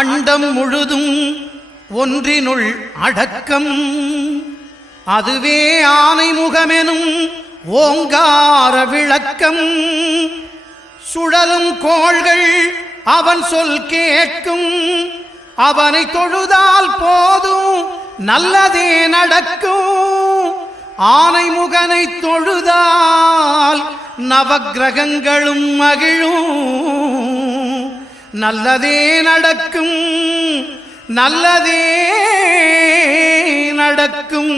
அண்டம் முழுதும் ஒன்றினுள் அடக்கம், அதுவே ஆனைமுகமெனும் ஓங்கார விளக்கம். சுழலும் கோள்கள் அவன் சொல் கேட்கும், அவனை தொழுதால் போதும் நல்லதே நடக்கும். ஆனைமுகனை தொழுதால் நவக்கிரகங்களும் மகிழும், நல்லதே நடக்கும், நல்லதே நடக்கும்.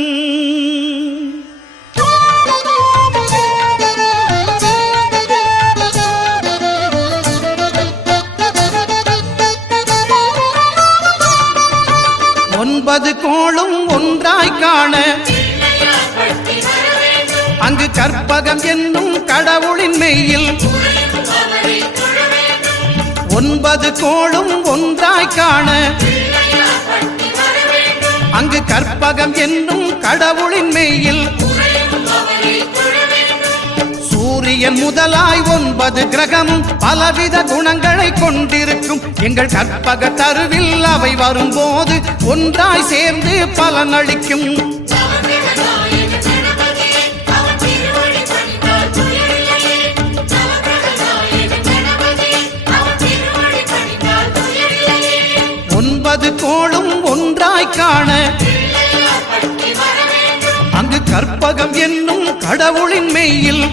ஒன்பது கோளும் ஒன்றாய் காண அங்கு கற்பகம் என்னும் கடவுளின் மெய்யில். ஒன்பது கோளும் ஒன்றாய் காண அங்கு கற்பகம் என்னும் கடவுளின் மெய்யில். சூரியன் முதலாய் 9 கிரகமும் பலவித குணங்களை கொண்டிருக்கும். எங்கள் கற்பக தருவில் அவை வரும்போது ஒன்றாய் சேர்ந்து பலனளிக்கும். ஒன்பது கோளும் ஒன்றாய் காண அங்கு கற்பகம் என்னும் கடவுளின் மெய்யில்.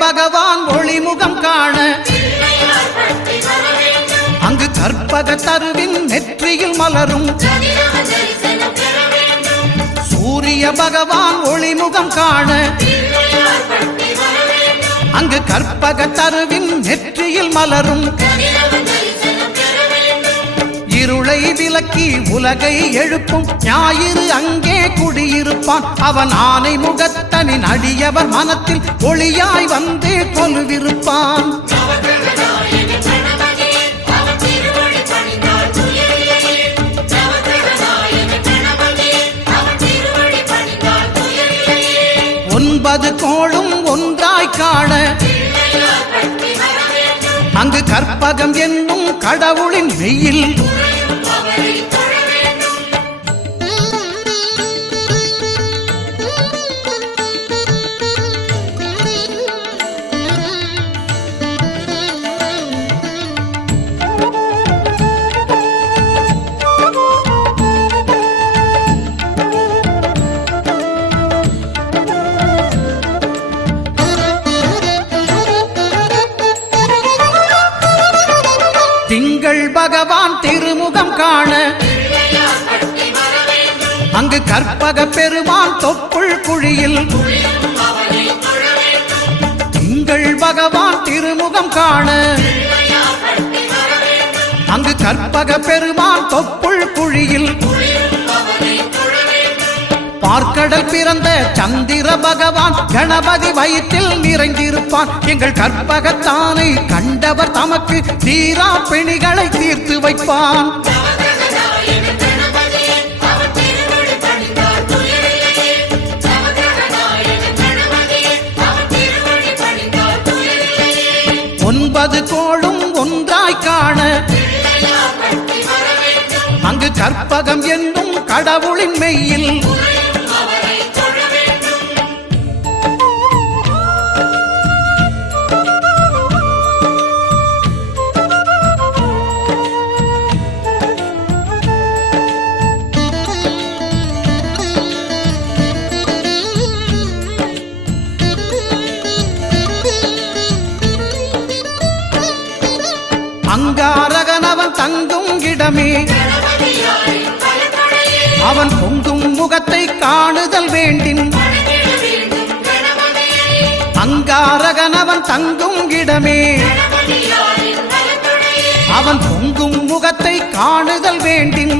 பகவான் ஒளிமுகம் காண அங்கு கற்பக தருவின் நெற்றியில் மலரும். சூரிய பகவான் ஒளிமுகம் காண அங்கு கற்பக தருவின் நெற்றியில் மலரும். இருளை விலக்கி உலகை எழுப்பும் ஞாயிறு அங்கே குடியிருப்பான். அவன் ஆனை முகத்தனின் அடியவர் மனத்தில் ஒளியாய் வந்து கொலுவிருப்பான். ஒன்பது கோளும் ஒன்றாய் காண அங்கு கற்பகம் என்னும் கடவுளின் மெய்யில். திங்கள் பகவான் திருமுகம் காண அங்கு கற்பக பெருமான் தொப்புள் குழியில். திங்கள் பகவான் திருமுகம் காண அங்கு கற்பக பெருமான் தொப்புள் குழியில். பார்க்கடல் பிறந்த சந்திர பகவான் கணபதி வயிற்றில் நிறைந்திருப்பான். எங்கள் கற்பகத்தானை கண்டவர் தமக்கு தீரா பிணிகளை தீர்த்து வைப்பான். ஒன்பது கோளும் ஒன்றாய் காண அங்கு கற்பகம் என்னும் கடவுளின் மெய்யில். அங்காரகனவன் தங்கும் இடமே அவன் பொங்கும் முகத்தை காணுதல் வேண்டின். அங்காரகனவன் தங்கும் இடமே அவன் பொங்கும் முகத்தை காணுதல் வேண்டின்.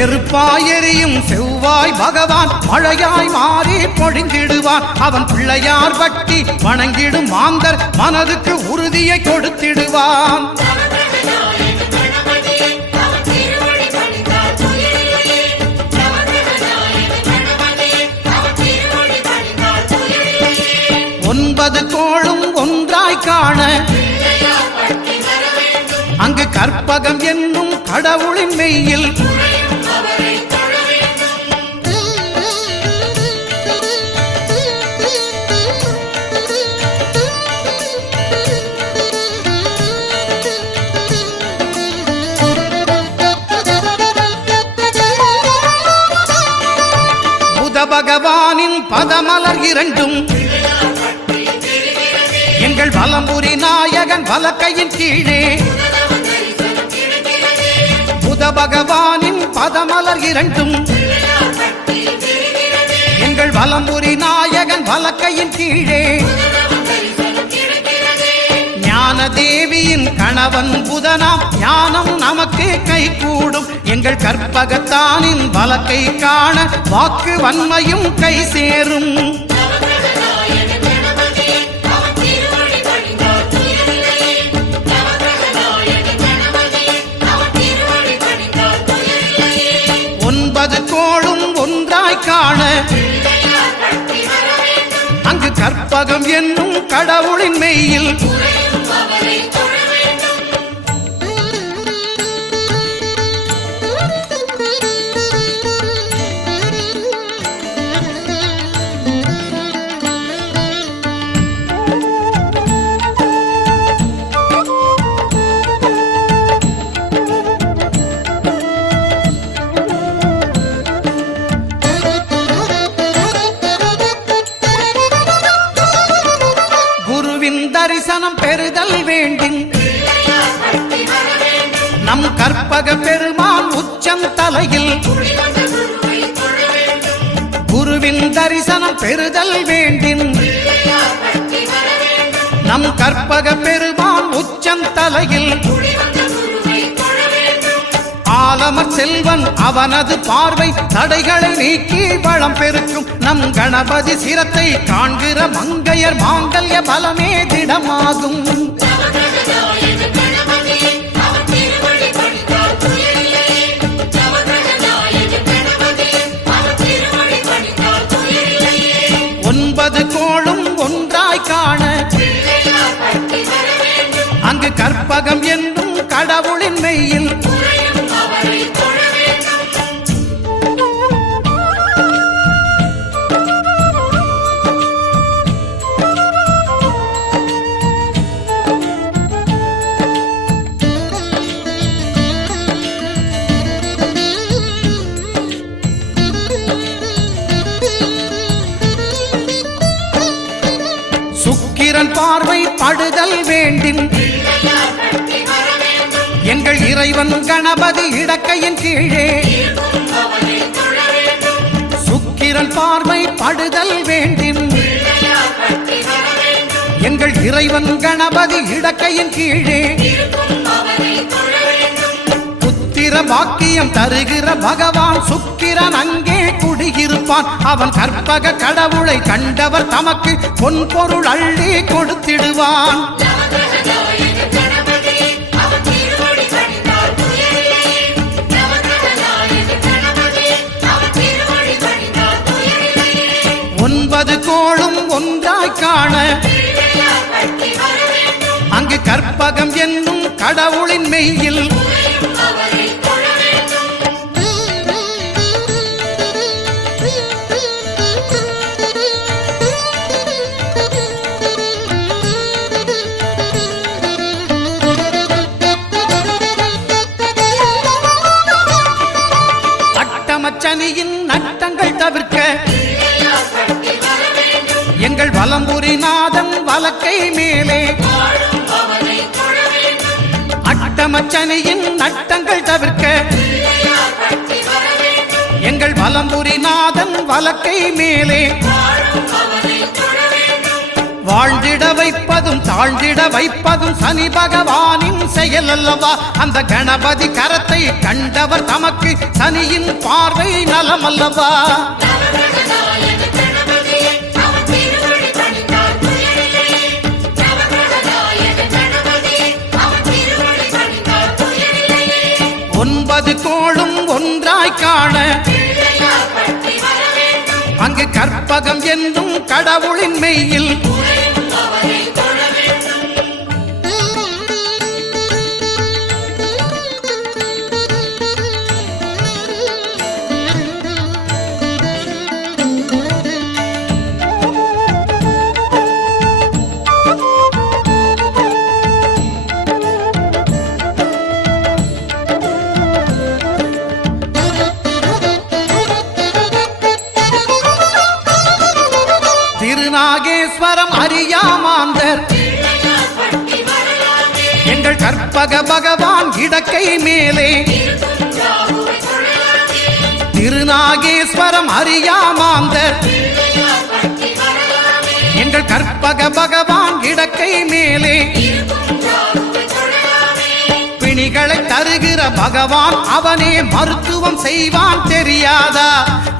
நெருப்பாயெரியும் செவ்வாய் பகவான் மழையாய் மாறி பொழிந்திடுவான். அவன் பிள்ளையார் பட்டி வணங்கிடும் மாந்தர் மனதுக்கு உறுதியை கொடுத்திடுவான். ஒன்பது கோளும் ஒன்றாய் காண அங்கு கற்பகம் என்னும் கடவுளின் மெய்யில் புத பகவானின் பதமலர் இரண்டும் எங்கள் வலம்புரி நாயகன் வலக்கையின் கீழே. புத பகவானின் பதமலர் இரண்டும் எங்கள் வலம்புரி நாயகன் வலக்கையின் கீழே. ஞான தேவியின் கணவன் புதனாம் ஞானம் நமக்கு கை கூடும். எங்கள் கற்பகத்தானின் வலக்கை காண வாக்கு வன்மையும் கை சேரும். ஒன்பது கோளும் ஒன்றாய் காண அங்கு கற்பகம் என்னும் கடவுளின் மெய்யில் தரிசனம் பெறுதல் வேண்டின் நம் கற்பக பெருமான் உச்சம் தலையில். குருவின் தரிசனம் பெறுதல் வேண்டின் நம் கற்பக பெருமான் உச்சம் தலையில். ஆலமர் செல்வன் அவனது பார்வை தடைகளை நீக்கி வளம் பெருக்கும். நம் கணபதி சிரத்தை காண்கிற மங்கையர் மாங்கல்ய பலமே திடமாகும். ஒன்பது கோளும் ஒன்றாய் காண அங்கு கற்பகம் என்னும் கடவுளின் மெய்யில் சுக்கிரன் பார்வை படுதல் வேண்டின் எங்கள் இறைவன் கணபதி இடக்கையின் கீழே. சுக்கிரன் பார்வை படுதல் வேண்டின் எங்கள் இறைவன் கணபதி இடக்கையின் கீழே. புத்திர பாக்கியம் தருகிற பகவான் சுக்கிரன் அங்கே குடியிருப்பான். அவன் கற்பக கடவுளை கண்டவர் தமக்கு பொன் பொருள் அள்ளி கொடுத்திடுவான். ஒன்பது கோளும் ஒன்றாய் காண அங்கு கற்பகம் என்னும் கடவுளின் மெய்யில் அட்டமச்சனியின் நட்டங்கள் தவிர்க்க எங்கள் வலம்புரி நாதன் வலக்கை மேலே. அட்டமச்சனியின் நட்டங்கள் தவிர்க்க எங்கள் வலம்புரி நாதன் வலக்கை மேலே. வாழ்ந்திட வைப்பதும் தாழ்ந்திட வைப்பதும் சனி பகவானின் செயல் அல்லவா? அந்த கணபதி கரத்தை கண்டவர் தமக்கு சனியின் பார்வை நலம் அல்லவா? ஒன்பது கோளும் ஒன்றாய் காண அங்கு கற்பகம் என்னும் கடவுளின் மெய்யில் திருநாகேஸ்வரம் அறியாமாந்தர் எங்கள் கற்பக பகவான் இடக்கை மேலே திருநாகேஸ்வரம் அறியாமாந்தர் எங்கள் கற்பக பகவான் இடக்கை மேலே பிணிகளை தருகிற பகவான் அவனே மருத்துவம் செய்வான் தெரியாதா?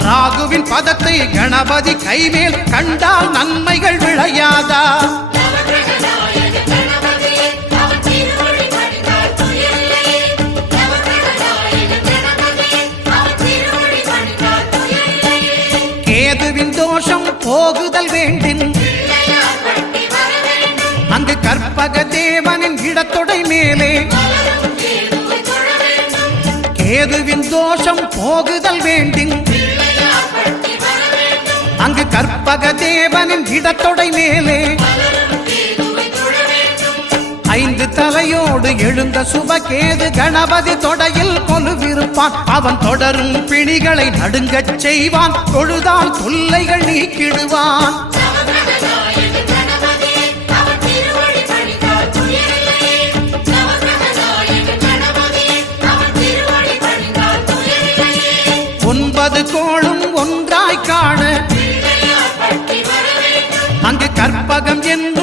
ராகுவின் பதத்தை கணபதி கைமேல் கண்டால் நன்மைகள் விளையாதா? கேதுவின் தோஷம் போகுதல் வேண்டின் அங்கு கற்பக தேவனின் இடத்தொடை மேலே கேதுவின் தோஷம் போகுதல் வேண்டின் அங்கு கற்பக தேவனின் இடத்தொடை மேலே ஐந்து தலையோடு எழுந்த சுபகேது கணபதி தொடையில் கொலுவிருப்பான். அவன் தொடரும் பிணிகளை நடுங்கச் செய்வான். தொழுதால் தொல்லைகள் நீக்கிடுவான். ஒன்பது கோளும் ஒன்றாய் காண அங்கு கற்பகம் என்ன